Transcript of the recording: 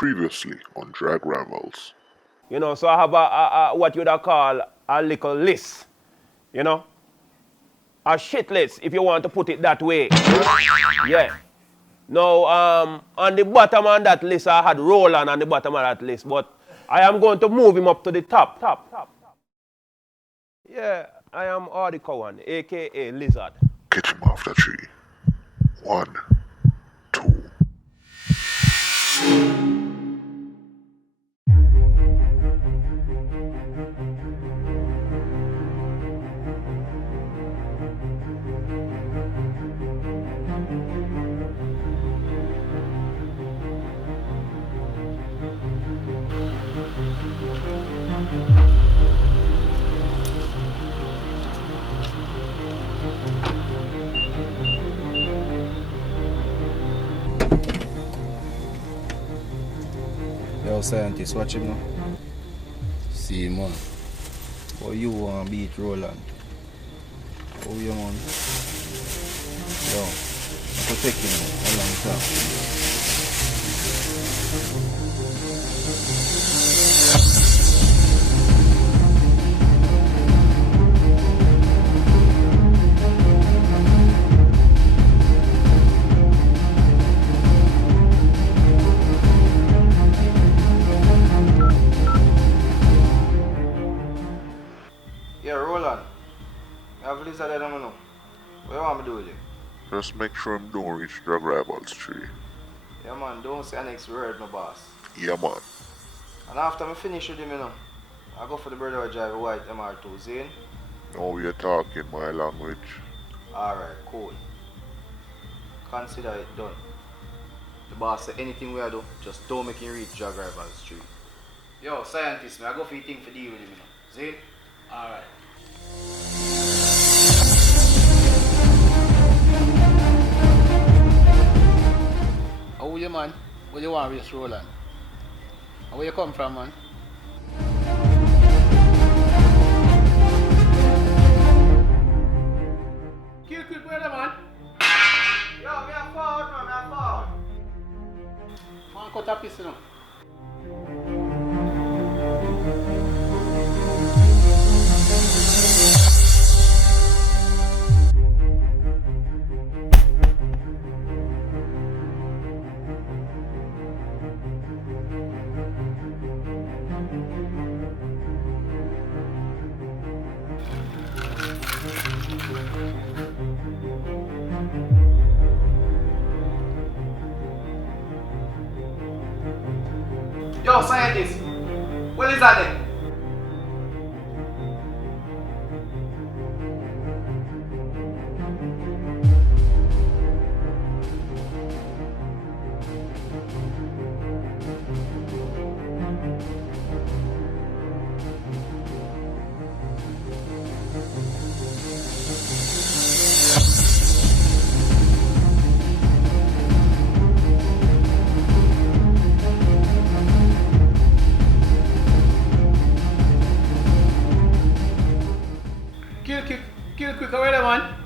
Previously on Drag Rivals. You know, so I have a what you'd call a little list, you know? A shit list, if you want to put it that way. Yeah. Now, on the bottom of that list, I had Roland on the bottom of that list, but I am going to move him up to the top. Yeah, I am Audikowan, a.k.a. Lizard. Catch him off the tree. 1, 2. Yo, scientist, watch him now. See, man. How you want to beat Roland? How you, man? Yo, I could take him a long time. Yeah, Roland. I have Lizard there now. What do you want me to do with you? Just make sure him don't reach Drag Rivals tree. Yeah, man, don't say the next word, my boss. Yeah, man. And after I finish with him, I go for the brother who drive a white MR2, Zane. Now we are talking my language. Alright, cool. Consider it done. The boss said anything we do, just don't make him reach Drag Rivals Street. Yo, scientist, I go for your thing for deal with him, Zane? Alright. How are you, man? Where you want to race Roland? And where you come from, man? Kill quick, brother, man. Yo, we are forward, man. We are forward. Man, cut a piece, you know. Yo, scientist, what is that then? Kill quick already, man.